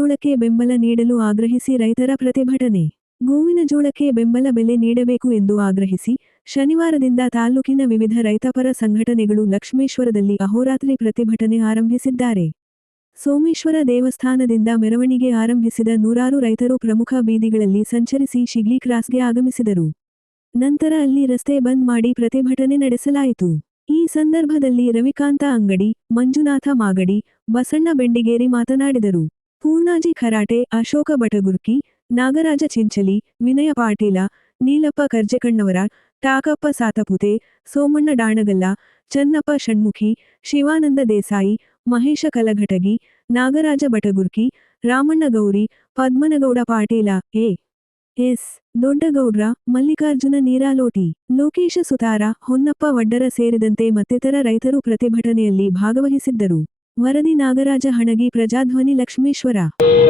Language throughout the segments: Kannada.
ಜೋಳಕ್ಕೆ ಬೆಂಬಲ ನೀಡಲು ಆಗ್ರಹಿಸಿ ರೈತರ ಪ್ರತಿಭಟನೆ. ಗೋವಿನ ಜೋಳಕ್ಕೆ ಬೆಂಬಲ ಬೆಲೆ ನೀಡಬೇಕು ಎಂದು ಆಗ್ರಹಿಸಿ, ಶನಿವಾರದಿಂದ ತಾಲೂಕಿನ ವಿವಿಧ ರೈತಪರ ಸಂಘಟನೆಗಳು ಲಕ್ಷ್ಮೇಶ್ವರದಲ್ಲಿ ಅಹೋರಾತ್ರಿ ಪ್ರತಿಭಟನೆ ಆರಂಭಿಸಿದ್ದಾರೆ. ಸೋಮೇಶ್ವರ ದೇವಸ್ಥಾನದಿಂದ ಮೆರವಣಿಗೆ ಆರಂಭಿಸಿದ ನೂರಾರು ರೈತರು ಪ್ರಮುಖ ಬೀದಿಗಳಲ್ಲಿ ಸಂಚರಿಸಿ ಶಿಗ್ಲಿ ಕ್ರಾಸ್ಗೆ ಆಗಮಿಸಿದರು. ನಂತರ ಅಲ್ಲಿ ರಸ್ತೆ ಬಂದ್ ಮಾಡಿ ಪ್ರತಿಭಟನೆ ನಡೆಸಲಾಯಿತು. ಈ ಸಂದರ್ಭದಲ್ಲಿ ರವಿಕಾಂತ ಅಂಗಡಿ, ಮಂಜುನಾಥ ಮಾಗಡಿ, ಬಸಣ್ಣ ಬೆಂಡಿಗೇರಿ ಮಾತನಾಡಿದರು. ಪೂರ್ಣಾಜಿ ಖರಾಟೆ ಅಶೋಕ ಬಟಗುರ್ಕಿ ನಾಗರಾಜ ಚಿಂಚಲಿ, ವಿನಯ ಪಾಟೀಲ, ನೀಲಪ್ಪ ಕರ್ಜೆಕಣ್ಣವರ ಟಾಕಪ್ಪ ಸಾತಪುತೆ, ಸೋಮಣ್ಣ ಡಾಣಗಲ್ಲ, ಚನ್ನಪ್ಪ ಷಣ್ಮುಖಿ, ಶಿವಾನಂದ ದೇಸಾಯಿ, ಮಹೇಶ ಕಲಘಟಗಿ, ನಾಗರಾಜ ಬಟಗುರ್ಕಿ ರಾಮಣ್ಣ ಗೌರಿ, ಪದ್ಮನಗೌಡ ಪಾಟೀಲ, ಎ. ಎಸ್. ದೊಡ್ಡಗೌಡ್ರ, ಮಲ್ಲಿಕಾರ್ಜುನ ನೀರಾಲೋಟಿ, ಲೋಕೇಶ ಸುತಾರ, ಹೊನ್ನಪ್ಪ ವಡ್ಡರ ಸೇರಿದಂತೆ ಮತ್ತಿತರ ರೈತರು ಪ್ರತಿಭಟನೆಯಲ್ಲಿ ಭಾಗವಹಿಸಿದ್ದರು. ವರದಿ ನಾಗರಾಜ ಹಣಗಿ ಪ್ರಜಾಧ್ವನಿ ಲಕ್ಷ್ಮೇಶ್ವರ.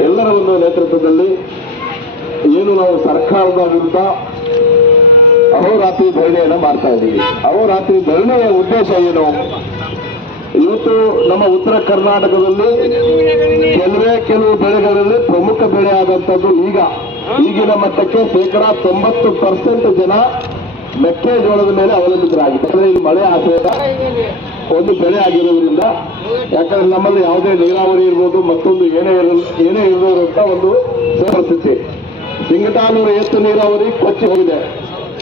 ಎಲ್ಲರ ಒಂದು ನೇತೃತ್ವದಲ್ಲಿ ಏನು ನಾವು ಸರ್ಕಾರದ ವಿರುದ್ಧ ಅಹೋರಾತ್ರಿ ಧರಣಿಯನ್ನು ಮಾಡ್ತಾ ಇದ್ದೀವಿ. ಅಹೋರಾತ್ರಿ ಧರಣಿಯ ಉದ್ದೇಶ ಏನು? ಇವತ್ತು ನಮ್ಮ ಉತ್ತರ ಕರ್ನಾಟಕದಲ್ಲಿ ಕೆಲವೇ ಕೆಲವು ಬೆಳೆಗಳಲ್ಲಿ ಪ್ರಮುಖ ಬೆಳೆ ಆದಂಥದ್ದು ಈಗ. ಈಗಿನ ಮಟ್ಟಕ್ಕೆ ಶೇಕಡಾ ತೊಂಬತ್ತು ಪರ್ಸೆಂಟ್ ಜನ ಮೆಕ್ಕೆಜೋಳದ ಮೇಲೆ ಅವಲಂಬಿತರಾಗಿದೆ ಮಳೆ ಆಶ್ರಯದ ಒಂದು ಬೆಳೆ ಆಗಿರೋದ್ರಿಂದ, ಯಾಕಂದ್ರೆ ನಮ್ಮಲ್ಲಿ ಯಾವುದೇ ನೀರಾವರಿ ಇರ್ಬೋದು, ಮತ್ತೊಂದು ಏನೇ ಇರೋ, ಏನೇ ಇರೋದಂತ ಒಂದು ಪರಿಸ್ಥಿತಿ. ಸಿಂಗಟಾನೂರು ಎತ್ತು ನೀರಾವರಿ ಕೊಚ್ಚಿ ಹೋಗಿದೆ.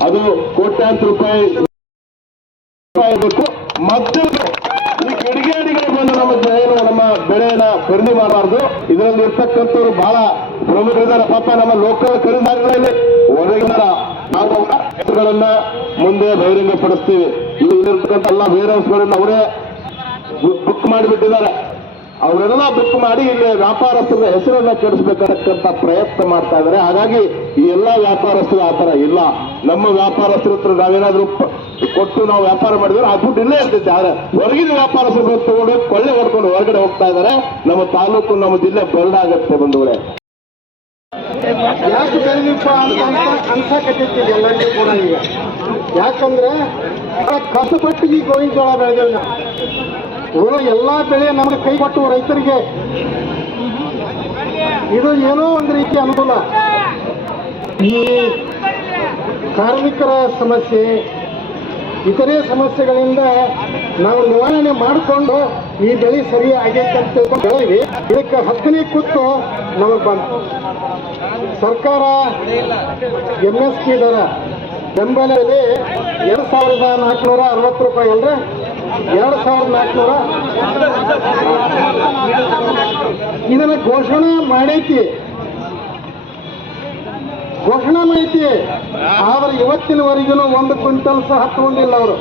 ಅದು ಕೋಟ್ಯಾಂತರ ರೂಪಾಯಿ ಮತ್ತು ಈ ಕಿಡಿಗೇಡಿಗಳು ಬಂದು ನಮ್ಮ ಏನು ನಮ್ಮ ಬೆಳೆಯನ್ನ ಖರೀದಿ ಮಾಡಬಾರ್ದು. ಇದರಲ್ಲಿ ಇರ್ತಕ್ಕಂಥವ್ರು ಬಹಳ ಪ್ರಮುಖರಿದ್ದಾರೆ. ಪಾಪ ನಮ್ಮ ಲೋಕಲ್ ಖರೀದಿದಾರರಲ್ಲಿ ಹೊರಗಿನ ಮುಂದೆ ಬಹಿರಂಗಪಡಿಸ್ತೀವಿ. ಇಲ್ಲಿರ್ತಕ್ಕಂಥ ಎಲ್ಲ ವೇರ್ ಅವರೇ ಬುಕ್ ಮಾಡಿಬಿಟ್ಟಿದ್ದಾರೆ. ಅವರೆಲ್ಲ ಬುಕ್ ಮಾಡಿ ಇಲ್ಲಿ ವ್ಯಾಪಾರಸ್ಥರ ಹೆಸರನ್ನ ಕೆಡಿಸ್ಬೇಕಂತ ಪ್ರಯತ್ನ ಮಾಡ್ತಾ ಇದ್ದಾರೆ. ಹಾಗಾಗಿ ಈ ಎಲ್ಲಾ ವ್ಯಾಪಾರಸ್ಥರು ಆ ತರ ಇಲ್ಲ. ನಮ್ಮ ವ್ಯಾಪಾರಸ್ಥರ ಹತ್ರ ನಾವೇನಾದ್ರೂ ಕೊಟ್ಟು ನಾವು ವ್ಯಾಪಾರ ಮಾಡಿದ್ರೆ ಆ ದುಡ್ಡು ಇಲ್ಲೇ ಇರ್ತೈತೆ. ಆದ್ರೆ ಹೊರಗಿನ ವ್ಯಾಪಾರಸ್ಥರು ತಗೊಂಡು ಕೊಳ್ಳೆ ಹೊಡ್ಕೊಂಡು ಹೊರಗಡೆ ಹೋಗ್ತಾ ಇದ್ದಾರೆ. ನಮ್ಮ ತಾಲೂಕು, ನಮ್ಮ ಜಿಲ್ಲೆ ಬರಡಾಗತ್ತೆ ಬಂಧುಗಳೇ. ಬೆಳೆದಿಪ್ಪ ಅಂತ ಅನ್ಸಕತ್ತೈತಿ ಎಲ್ಲರಿಗೂ ಕೂಡ ಈಗ ಯಾಕಂದ್ರೆ ಕಷ್ಟಪಟ್ಟು ಈ ಗೋವಿನ ಜೋಳ ಬೆಳೆದಿಲ್ಲ. ಎಲ್ಲ ಎಲ್ಲಾ ಬೆಳೆ ನಮಗೆ ಕೈ ಕೊಟ್ಟು ರೈತರಿಗೆ. ಇದು ಏನೋ ಒಂದು ರೀತಿ ಅನುಕೂಲ. ಈ ಕಾರ್ಮಿಕರ ಸಮಸ್ಯೆ, ಇತರೆ ಸಮಸ್ಯೆಗಳಿಂದ ನಾವು ನಿವಾರಣೆ ಮಾಡಿಕೊಂಡು ಈ ಬೆಳೆ ಸರಿ ಆಗೈತೆ ಅಂತ ಇದಕ್ಕೆ ಹತ್ತನೇ ಕೂತು ನಮಗೆ ಬಂತು. ಸರ್ಕಾರ ಎಂ ಎಸ್ ಪಿ ದರ ಬೆಂಬಲದಲ್ಲಿ ಬೆಲೆ ಎರಡು ಸಾವಿರದ ನಾಲ್ಕುನೂರ ಅರವತ್ತು ರೂಪಾಯಿ ಅಂದ್ರೆ ಎರಡು ಸಾವಿರದ ನಾಲ್ಕುನೂರ ಇದನ್ನು ಘೋಷಣೆ ಮಾಡೈತಿ. ಘೋಷಣೆ ಮಾಡೈತಿ. ಆದ್ರೆ ಇವತ್ತಿನವರೆಗೂ ಒಂದು ಕ್ವಿಂಟಲ್ ಸಹ ತಗೊಂಡಿಲ್ಲ ಅವರು.